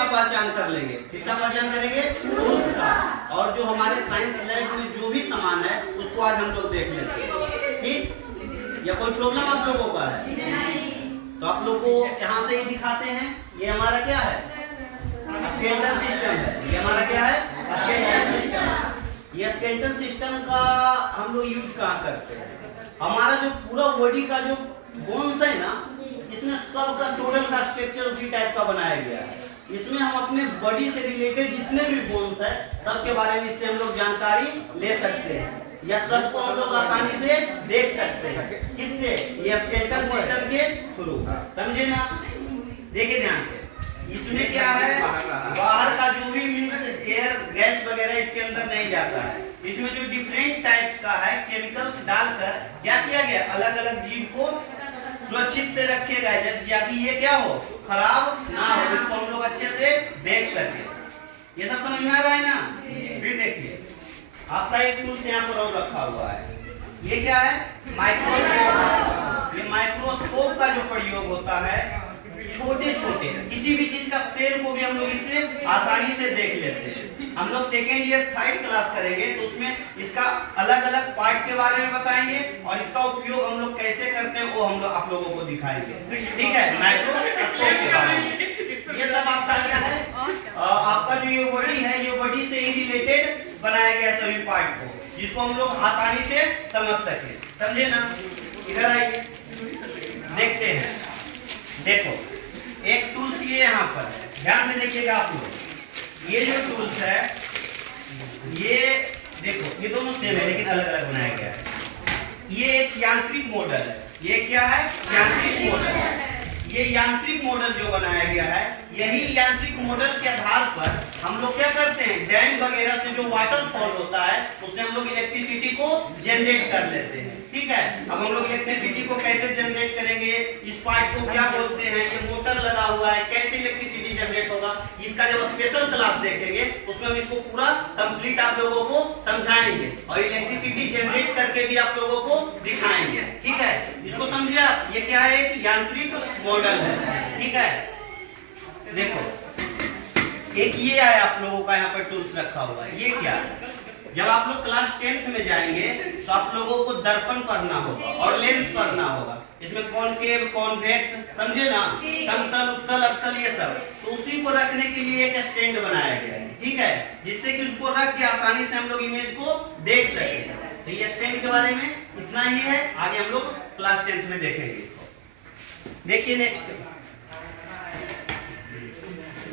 का पहचान कर लेंगे। किसका पहचान करेंगे? टूल्स का। और जो हमारे साइंस लैब में जो भी सामान है उसको आज हम लोग देख लेते हैं। ठीक, या कोई प्रॉब्लम आप लोगों का है? तो आप लोग को यहाँ से ही दिखाते हैं। ये हमारा क्या है? स्केलेटल सिस्टम है। ये हमारा क्या है? Skeletal system. ये स्केलेटल सिस्टम का हम लोग यूज कहाँ करते हैं? हमारा जो पूरा बॉडी का जो बोन्स है ना, इसमें सबका टोटल का स्ट्रक्चर उसी टाइप का बनाया गया है। इसमें हम अपने बॉडी से रिलेटेड जितने भी बोन्स है सबके बारे में इससे हम लोग जानकारी ले सकते हैं, या सबको हम लोग आसानी से देख सकते हैं। किससे? ये स्केलेटल सिस्टम के थ्रू। समझे ना? देखिए ध्यान से। इसमें क्या है, बाहर का जो भी मीन्स एयर गैस वगैरह इसके अंदर नहीं जाता है। इसमें जो डिफरेंट टाइप्स का है केमिकल्स डालकर क्या किया गया, अलग अलग जीव को सुरक्षित से रखे गए ताकि ये क्या हो, खराब ना हो, इसको हम लोग अच्छे से देख सके। ये सब समझ में आ रहा है ना? फिर देखिए आपका एक टूल्स यहाँ पर और रखा हुआ है। ये क्या है? माइक्रोस्कोप। ये माइक्रोस्कोप का जो प्रयोग होता है, छोटे छोटे किसी भी चीज का सेल को भी हम लोग इससे आसानी से देख लेते हैं। हम लोग सेकेंड ईयर थर्ड क्लास करेंगे तो उसमें इसका अलग अलग पार्ट के बारे में बताएंगे और इसका उपयोग हम लोग कैसे करते हैं वो हम लोग आप लोगों को दिखाएंगे। ठीक है? माइक्रोस्कोप के बारे में। ये सब आपका क्या है, आपका जो ये बॉडी है, ये बॉडी से ही रिलेटेड बनाया गया सभी पार्ट को, जिसको हम लोग आसानी से समझ सके। समझे ना? इधर आइए देखते हैं। देखो एक टूल्स ये यहाँ पर है, ध्यान से देखिएगा आप लोग। ये जो टूल्स है ये देखो, ये दोनों सेम है लेकिन अलग अलग बनाया गया है। ये एक यांत्रिक मॉडल है। ये क्या है? यांत्रिक मॉडल। ये यांत्रिक मॉडल जो बनाया गया है, यही यांत्रिक मॉडल के आधार पर हम लोग क्या करते हैं, डैम वगैरह से जो वाटरफॉल होता है उससे हम लोग इलेक्ट्रिसिटी को जनरेट कर लेते हैं। ठीक है? अब हम लोग इलेक्ट्रिसिटी को कैसे जनरेट करेंगे, इस पार्ट को क्या बोलते हैं, ये मोटर लगा हुआ है, कैसे इलेक्ट्रिसिटी जनरेट होगा, इसका जब स्पेशल क्लास देखेंगे उसमें हम इसको पूरा कंप्लीट आप लोगों को समझाएंगे और इलेक्ट्रिसिटी जनरेट करके भी आप लोगों को दिखाएंगे। ठीक है? इसको समझिए आप। ये क्या है? एक यांत्रिक मॉडल है। ठीक है? देखो एक ये है आप लोगों का यहाँ पर टूल्स रखा हुआ है। ये क्या है? जब आप लोग क्लास 10th में जाएंगे तो आप लोगों को दर्पण पढ़ना होगा और लेंस पढ़ना होगा। इसमें कॉनकेव, कॉन्वेक्स, समझे ना, समतल, उत्तल, अवतल, ये सब। तो उसी को रखने के लिए एक स्टैंड बनाया गया है। ठीक है? जिससे कि उसको रख के आसानी से हम लोग इमेज को देख सके। तो ये स्टैंड के बारे में इतना ही है, आगे हम लोग क्लास 10th में देखेंगे इसको। देखिए नेक्स्ट,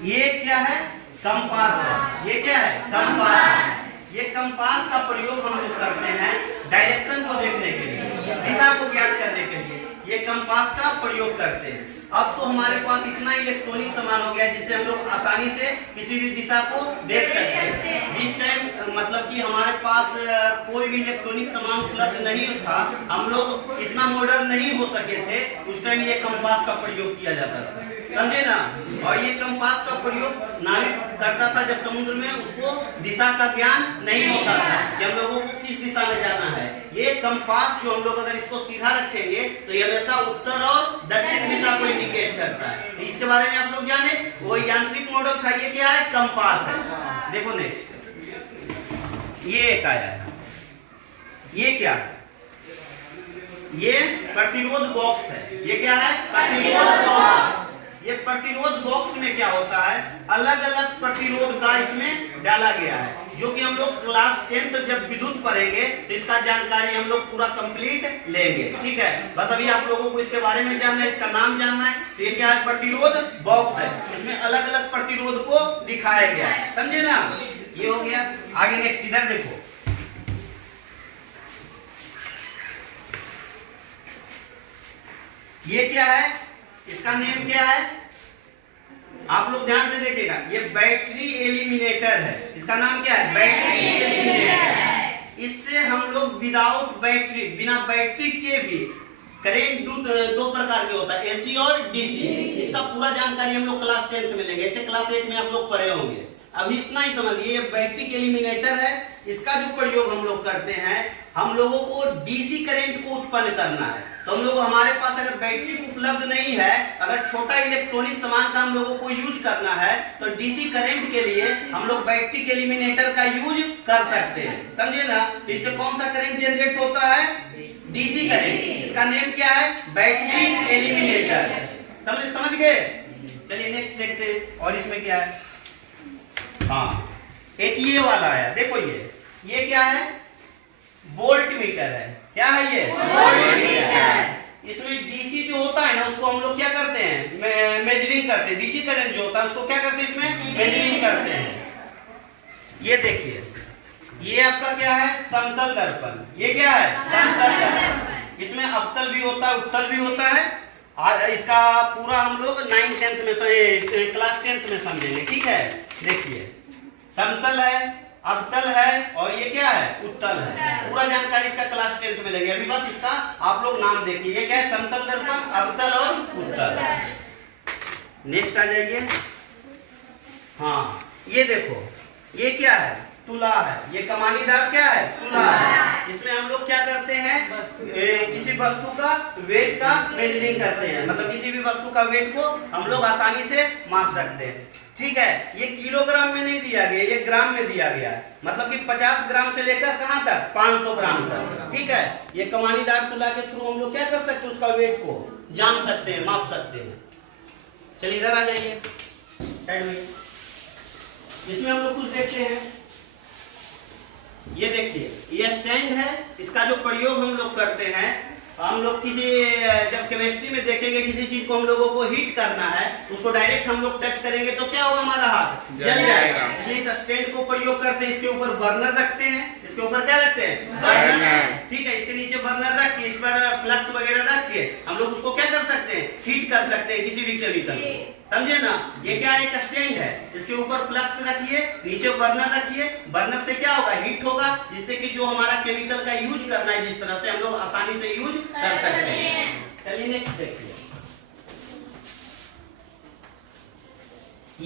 ये क्या है? कंपास है। ये क्या है? कंपास। ये कंपास का प्रयोग हम लोग करते हैं डायरेक्शन को देखने के लिए, दिशा को ज्ञात करने के लिए ये कंपास का प्रयोग करते हैं। अब तो हमारे पास इतना इलेक्ट्रॉनिक सामान हो गया जिससे हम लोग आसानी से किसी भी दिशा को देख सकते हैं। जिस टाइम मतलब कि हमारे पास कोई भी इलेक्ट्रॉनिक सामान उपलब्ध नहीं था, हम लोग इतना मॉडर्न नहीं हो सके थे, उस टाइम ये कंपास का प्रयोग किया जाता था। समझे ना? और ये कंपास का प्रयोग नाविक करता था जब समुद्र में उसको दिशा का ज्ञान नहीं होता था कि हम लोगों को किस दिशा में जाना है। ये कंपास जो हम लोग अगर इसको सीधा रखेंगे तो ये हमेशा उत्तर और दक्षिण दिशा को इंडिकेट करता है। तो इसके बारे में आप लोग जाने, वो यांत्रिक मॉडल था। ये क्या है? कंपास है। देखो नेक्स्ट, ये एक आया है। ये क्या है? ये प्रतिरोध बॉक्स है। ये क्या है? प्रतिरोध बॉक्स। ये प्रतिरोध बॉक्स में क्या होता है, अलग अलग प्रतिरोध का इसमें डाला गया है, जो कि हम लोग क्लास 10th जब विद्युत पढ़ेंगे तो इसका जानकारी हम लोग पूरा कंप्लीट लेंगे। ठीक है? बस अभी आप लोगों को इसके बारे में जानना है, इसका नाम जानना है। तो ये क्या है? प्रतिरोध बॉक्स है। इसमें अलग अलग प्रतिरोध को दिखाया गया है। समझे ना? ये हो गया। आगे नेक्स्ट इधर देखो, ये क्या है? इसका नेम क्या है? आप लोग ध्यान से देखिएगा। ये बैटरी एलिमिनेटर है। इसका नाम क्या है? Battery eliminator. इससे हम लोग विदाउट बैटरी, बिना बैटरी के भी करेंट दो प्रकार के होता है, एसी और डीसी। इसका पूरा जानकारी हम लोग क्लास 10th में लेंगे। ऐसे क्लास 8 में आप लोग पढ़े होंगे। अभी इतना ही समझिए, ये बैटरी एलिमिनेटर है। इसका जो प्रयोग हम लोग करते हैं, हम लोगों को डीसी करंट को उत्पन्न करना है। तो हम लोग हमारे पास अगर बैटरी उपलब्ध नहीं है, अगर छोटा इलेक्ट्रॉनिक सामान का हम लोगों को यूज करना है, तो डीसी करंट के लिए हम लोग बैटरी के एलिमिनेटर का यूज कर सकते हैं, समझे ना। इससे कौन सा करंट जनरेट होता है? DC current. इसका नेम क्या है? Battery eliminator. समझ गए? चलिए नेक्स्ट देखते हैं और इसमें क्या है। हाँ, एक ये वाला है, देखो ये क्या है? वोल्ट मीटर है। क्या है ये? Volt meter. इसमें डीसी जो होता है ना, उसको हम लोग क्या करते हैं? मेजरिंग करते हैं। डीसी करंट जो होता है उसको क्या करते हैं? इसमें मेजरिंग करते हैं। ये देखिए, ये आपका क्या है? समतल दर्पण। ये क्या है? समतल दर्पण। इसमें अवतल भी होता है, उत्तल भी होता है। आज इसका पूरा हम लोग 9th 10th में क्लास 10th में समझेंगे, ठीक है। देखिए, समतल है, अवतल है और ये क्या है? उत्तल है। पूरा जानकारी इसका क्लास 10th में लगेगी। अभी बस इसका आप लोग नाम देखिए, ये क्या है? समतल दर्पण, अवतल और उत्तल। नेक्स्ट आ जाइए। हाँ, ये देखो, ये क्या है? तुला है। ये कमानीदार क्या है? तुला है। इसमें हम लोग क्या करते हैं? किसी वस्तु का वेट का मेजरिंग करते हैं, मतलब किसी भी वस्तु का वेट को हम लोग आसानी से माप सकते हैं, ठीक है। ये किलोग्राम में नहीं दिया गया, ये ग्राम में दिया गया है, मतलब कि 50 ग्राम से लेकर कहां तक? 500 ग्राम तक, ठीक है। ये कमानीदार तुला के थ्रू हम लोग क्या कर सकते हैं? उसका वेट को जान सकते हैं, माप सकते हैं। चलिए इधर आ जाइए, साइड में। इसमें हम लोग कुछ देखते हैं। ये देखिए, ये स्टैंड है। इसका जो प्रयोग हम लोग करते हैं, हम लोग किसी जब केमिस्ट्री में देखेंगे किसी चीज को हम लोगों को हीट करना है, उसको डायरेक्ट हम लोग टच करेंगे तो क्या होगा? हमारा हाथ जल जाएगा। इसलिए इस स्टैंड को प्रयोग करते हैं। इसके ऊपर बर्नर रखते हैं। इसके ऊपर क्या रखते हैं? बर्नर, ठीक है। इसके नीचे बर्नर रख के, इस पर फ्लक्स वगैरह रख के हम लोग उसको क्या कर सकते हैं? हीट कर सकते हैं किसी भी केमिकल को, समझे ना। ये क्या? एक स्टैंड है। इसके ऊपर फ्लक्स रखिए, नीचे बर्नर रखिए। बर्नर से क्या होगा? हीट होगा, जिससे कि जो हमारा केमिकल का यूज करना है, जिस तरह से हम लोग आसानी से यूज कर सकते हैं। चलिए नेक्स्ट देखिए।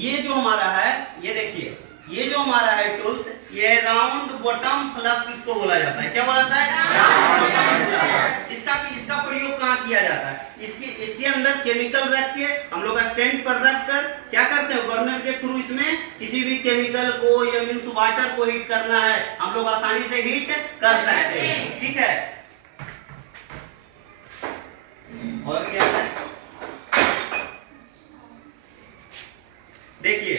ये जो हमारा है, ये देखिए, ये जो हमारा है टूल्स, ये राउंड बॉटम फ्लक्स इसको बोला जाता है। क्या बोला जाता है? Round bottom flux. इसका प्रयोग कहाँ किया जाता है? इसके अंदर केमिकल रख के हम लोग स्टैंड पर रख कर क्या करते हैं? बर्नर के थ्रू इसमें किसी भी केमिकल को या मीन्स वाटर को हीट करना है, हम लोग आसानी से हीट कर सकते हैं, ठीक है। और क्या है? देखिए,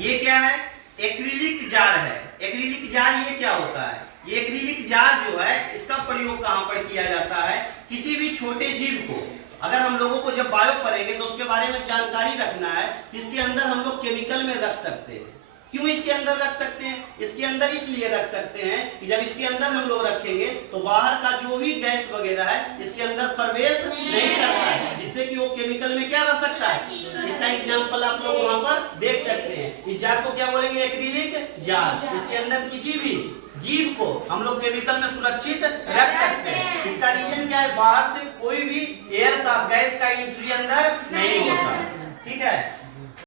ये क्या है? एक्रिलिक जार है। एक्रिलिक जार ये क्या होता है? ये एक्रिलिक जार जो है, इसका प्रयोग कहां पर किया जाता है? किसी भी छोटे जीव को अगर हम लोगों को जब बायो करेंगे तो उसके बारे में जानकारी रखना है, इसके अंदर हम लोग केमिकल में रख सकते हैं। क्यों इसके अंदर रख सकते हैं? इसके अंदर इसलिए रख सकते हैं कि जब इसके अंदर हम लोग रखेंगे तो बाहर का जो भी गैस वगैरह है इसके अंदर प्रवेश नहीं करता है, जिससे कि वो केमिकल में क्या रह सकता है। इसका एग्जांपल आप लोग वहां पर देख सकते हैं। इस जार को क्या बोलेंगे? Acrylic jar. इसके अंदर किसी भी जीव को हम लोग केमिकल में सुरक्षित रख सकते हैं। इसका रीजन क्या है? बाहर से कोई भी एयर का, गैस का एंट्री अंदर नहीं होता, ठीक है।